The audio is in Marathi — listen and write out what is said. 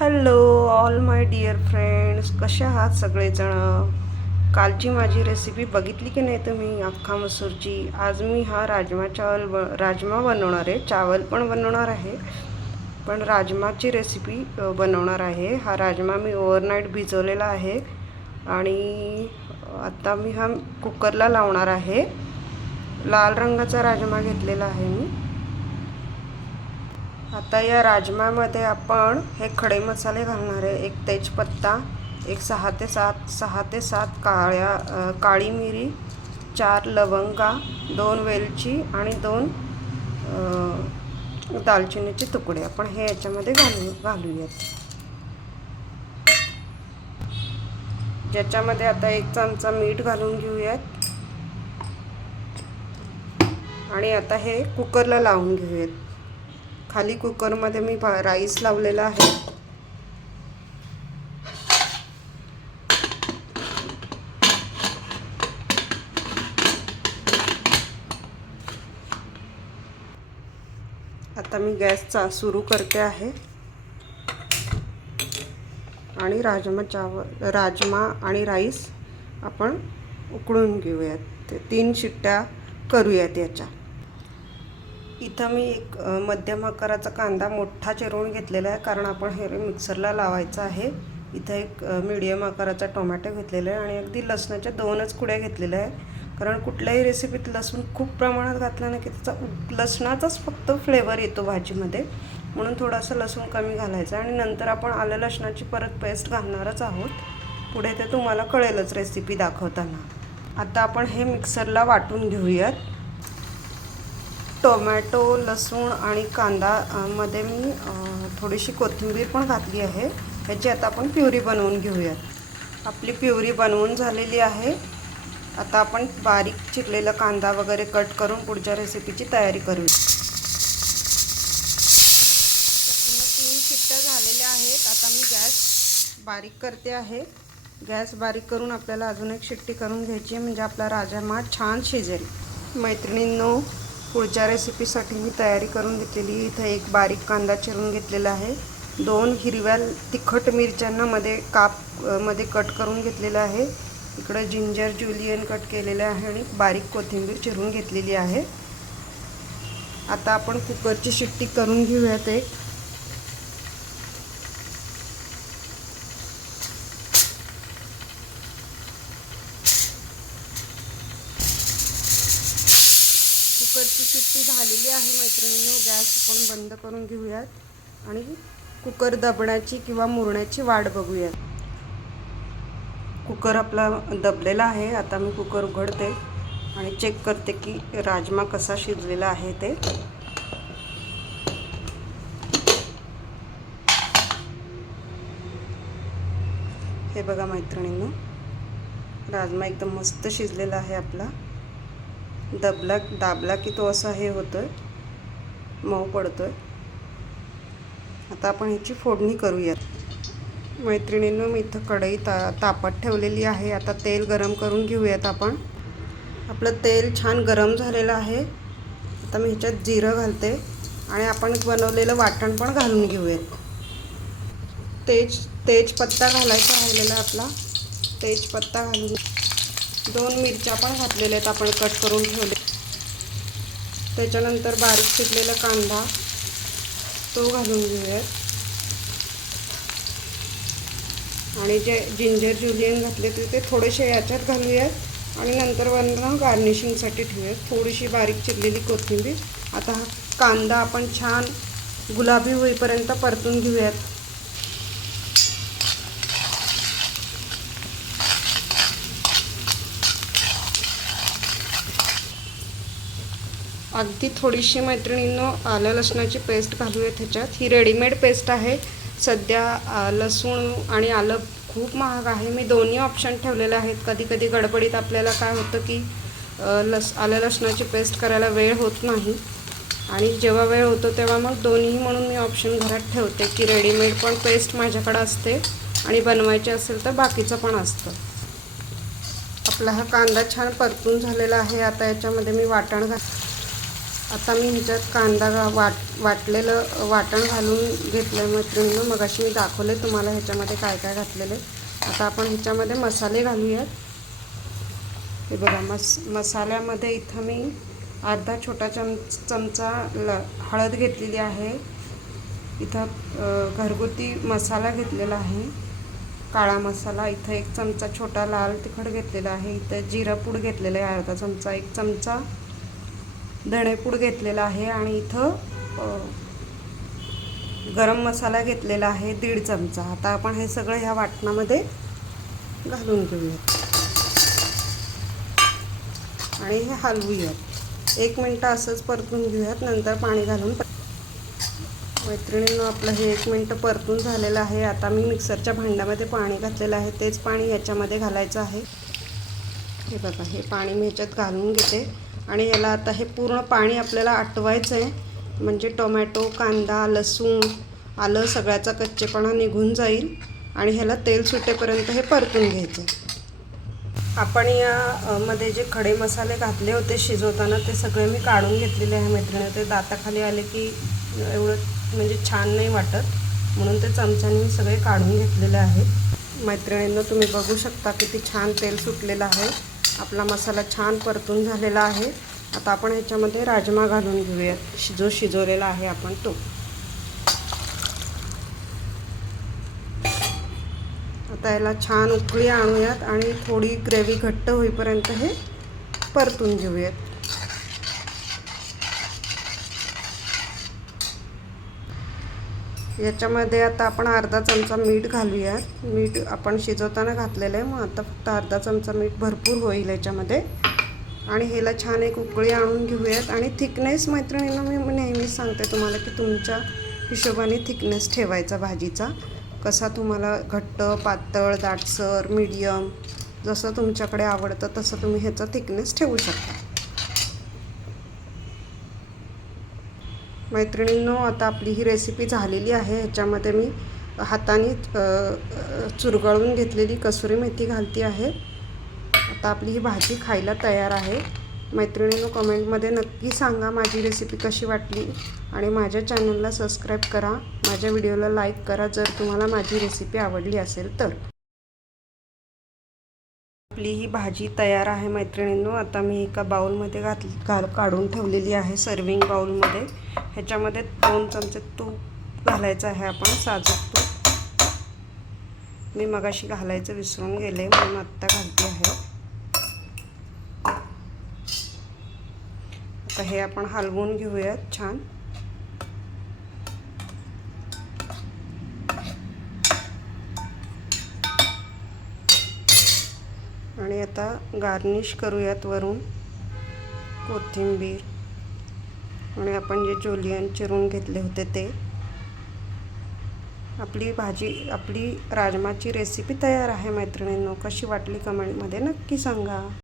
Hello all my dear friends, कसे आहात सगळेजण. कालची माझी रेसिपी बघितली की नाही तुम्ही, अख्खा मसूरची. आज मी हा राजमा बनवणार आहे. चावल पण बनवणार आहे, पण राजमाची रेसिपी बनवणार आहे. हा राजमा मी ओव्हरनाईट भिजवलेला आहे आणि आता मी हा कुकरला लावणार आहे. लाल रंगाचा राजमा घेतलेला आहे मी. आता या राजमामध्ये आपण हे खडे मसाले घालणार आहे. एक तेजपत्ता, एक 6 ते 7 काळी मिरी, 4 लवंगा, 2 वेलची आणि 2 दालचिनीचे तुकडे आपण हे याच्यामध्ये घालूयात. ज्याच्यामध्ये आता 1 चमचा मीठ घालून घेऊयात आणि आता हे कुकरला लावून घेऊयात. खाली कुकरमध्ये मी राईस लावलेला आहे. आता मी गॅस सुरू करते आहे आणि राजमा आणि राईस आपण उकळून घेऊयात. ते 3 शिट्ट्या करूयात याच्या. इथं मी एक मध्यम आकाराचा कांदा मोठा चिरून घेतलेला आहे, कारण आपण हे मिक्सरला लावायचं आहे. इथं एक मीडियम आकाराचा टोमॅटो घेतलेला आहे आणि अगदी लसणाच्या 2च कुड्या घेतलेल्या आहे. कारण कुठल्याही रेसिपीत लसूण खूप प्रमाणात घातलं ना की त्याचा लसणाचाच फक्त फ्लेवर येतो भाजीमध्ये, म्हणून थोडासा लसूण कमी घालायचा. आणि नंतर आपण आलं लसणाची परत पेस्ट घालणारच आहोत. पुढे ते तुम्हाला कळेलच रेसिपी दाखवताना. आता आपण हे मिक्सरला वाटून घेऊयात. टोमॅटो, लसूण आणि कांदा मध्ये मी थोडीशी कोथिंबीर पण घातली आहे. याची आता आपण प्युरी बनवून घेऊयात. आपली प्युरी बनवून झालेली आहे. आता आपण बारीक चिरलेला कांदा वगैरे कट करून पुढच्या रेसिपीची तयारी करूया. 3 शिट्ट्या झालेल्या आहेत. आता मी गॅस बारीक करते आहे. गॅस बारीक करून आपल्याला अजून एक शिट्टी करून घ्यायची आहे, म्हणजे आपला राजमा छान शिजेल. मैत्रिणींनो, पुढच्या रेसिपीसाठी मी तयारी करून घेतलेली. इथं एक बारीक कांदा चिरून घेतलेला आहे. 2 हिरव्या तिखट मिरच्यांना मध्ये कट करून घेतलेलं आहे. इकडं जिंजर ज्युलियन कट केलेलं आहे आणि बारीक कोथिंबीर चिरून घेतलेली आहे. आता आपण कुकरची शिट्टी करून घेऊयात एक. कुकरची शिट्टी झालेली आहे मैत्रिणींनो. गॅस आपण बंद करून घेऊयात आणि कुकर दबण्याची किंवा मुरण्याची वाट बघूयात. कुकर आपला दबलेला आहे. आता मी कुकर उघडते आणि चेक करते की राजमा कसा शिजलेला आहे ते. हे बघा मैत्रिणींनो, राजमा एकदम मस्त शिजलेला आहे आपला. दाबला की तो असा हे होतोय, मऊ पडतोय. आता आपण ह्याची फोडणी करूयात. मैत्रिणींनो, मी इथं कढई तापत ठेवलेली आहे. आता तेल गरम करून घेऊयात आपण. आपलं तेल छान गरम झालेलं आहे. आता मी ह्याच्यात जिरं घालते आणि आपण बनवलेलं वाटण पण घालून घेऊयात. तेजपत्ता घालायचा राहिलेला आपला. तेजपत्ता घालून 2 मिरच्या पण घातलेल्या आहेत आपण कट करून ठेवले. त्याच्यानंतर बारीक चिरलेला कांदा तो घालून घेऊयात आणि जे जिंजर ज्युलियन घातले ते थोडेसे याच्यात घालूयात आणि नंतर वरून गार्निशिंगसाठी ठेवूयात थोडीशी बारीक चिरलेली कोथिंबीर. आता हा कांदा आपण छान गुलाबी होईपर्यंत परतून घेऊयात. अगदी थोडीशी मैत्रिणींनो आलं लसणाची पेस्ट घालूयात ह्याच्यात. ही रेडीमेड पेस्ट आहे. सध्या लसूण आणि आलं खूप महाग आहे. मी दोन्ही ऑप्शन ठेवलेले आहेत. कधी कधी गडबडीत आपल्याला काय होतं की आलं लसणाची पेस्ट करायला वेळ होत नाही आणि जेव्हा वेळ होतो तेव्हा मग दोन्ही म्हणून मी ऑप्शन घरात ठेवते की रेडीमेड पण पेस्ट माझ्याकडे असते आणि बनवायची असेल तर बाकीचं पण असतं. आपला हा कांदा छान परतून झालेला आहे. आता याच्यामध्ये मी वाटण आता मी ह्याच्यात कांदा वाटलेलं वाटण घालून घेतलं आहे मैत्रिणींनो. मगाशी मी दाखवले तुम्हाला ह्याच्यामध्ये काय काय घातलेलं आहे. आता आपण ह्याच्यामध्ये मसाले घालूयात. हे बघा मसाल्यामध्ये इथं मी अर्धा छोटा चमचा हळद घेतलेली आहे. इथं घरगुती मसाला घेतलेला आहे, काळा मसाला. इथं 1 चमचा छोटा लाल तिखट घेतलेला आहे. इथं जिरापूड घेतलेलं आहे अर्धा चमचा, 1 चमचा धणेपूड घेतलेला आहे आणि इथं गरम मसाला घेतलेला आहे 1.5 चमचा. आता आपण हे सगळं ह्या वाटणामध्ये घालून घेऊयात आणि हे हलवूयात. 1 मिनटं असंच परतून घेऊयात, नंतर पाणी घालून. मैत्रिणींनो, आपलं हे 1 मिनटं परतून झालेलं आहे. आता मी मिक्सरच्या भांड्यामध्ये पाणी घातलेलं आहे, तेच पाणी याच्यामध्ये घालायचं आहे. हे बघा, हे पाणी मी ह्याच्यात घालून घेते आणि याला आता हे पूर्ण पाणी आपल्याला आटवायचं आहे. म्हणजे टोमॅटो, कांदा, लसूण, आलं सगळ्याचा कच्चेपणा निघून जाईल आणि ह्याला तेल सुटेपर्यंत हे परतून घ्यायचं. आपण यामध्ये जे खडे मसाले घातले होते शिजवताना ते सगळे मी काढून घेतलेले आहे मैत्रिणी. ते दाताखाली आले की एवढं म्हणजे छान नाही वाटत, म्हणून ते चमच्याने मी सगळे काढून घेतलेले आहेत. मैत्रिणींनो, तुम्ही बघू शकता किती छान तेल सुटलेलं आहे. आपला मसाला छान परतून झालेला आहे. आता आपण ह्याच्यामध्ये राजमा घालून घेऊयात, जो शिजवलेला आहे आपण तो. आता याला छान उकळी आणूयात आणि थोडी ग्रेव्ही घट्ट होईपर्यंत हे परतून घेऊयात. याच्यामध्ये आता आपण अर्धा चमचा मीठ घालूयात. मीठ आपण शिजवताना घातलेलं आहे, मग आता फक्त अर्धा चमचा मीठ भरपूर होईल याच्यामध्ये. आणि ह्याला छान एक उकळी आणून घेऊयात. आणि थिकनेस मैत्रिणींना मी नेहमीच सांगते तुम्हाला की तुमच्या हिशोबाने थिकनेस ठेवायचा भाजीचा. कसा तुम्हाला घट्ट, पातळ, दाटसर, मीडियम जसं तुमच्याकडे आवडतं तसं तुम्ही ह्याचा थिकनेस ठेवू शकता. मैत्रिणींनो, आता आपली ही रेसिपी झालेली आहे. ह्याच्यामध्ये मी हाताने चुरगळून घेतलेली कसुरी मेथी घालते आहे. आता आपली ही भाजी खायला तयार आहे. मैत्रिणींनो, कमेंटमध्ये नक्की सांगा माझी रेसिपी कशी वाटली आणि माझ्या चॅनलला सबस्क्राईब करा, माझ्या व्हिडिओला लाईक करा जर तुम्हाला माझी रेसिपी आवडली असेल तर. आपली ही भाजी तयार आहे मैत्रिणींनो. आता मी एका बाउलमध्ये काढून ठेवलेली आहे, सर्विंग बाउलमध्ये. ह्याच्यामध्ये 2 चमचे तूप घालायचं आहे आपण, साजूक तूप. मी मगाशी घालायचं विसरून गेले म्हणून आत्ता घालते आहे. आता हे आपण हलवून घेऊयात छान. आणि आता गार्निश करूयात वरून कोथिंबीर आणि आपण जे जुलियन चिरून घेतले होते ते. आपली राजमाची रेसिपी तयार आहे मैत्रिणींनो. कशी वाटली कमेंटमध्ये नक्की सांगा.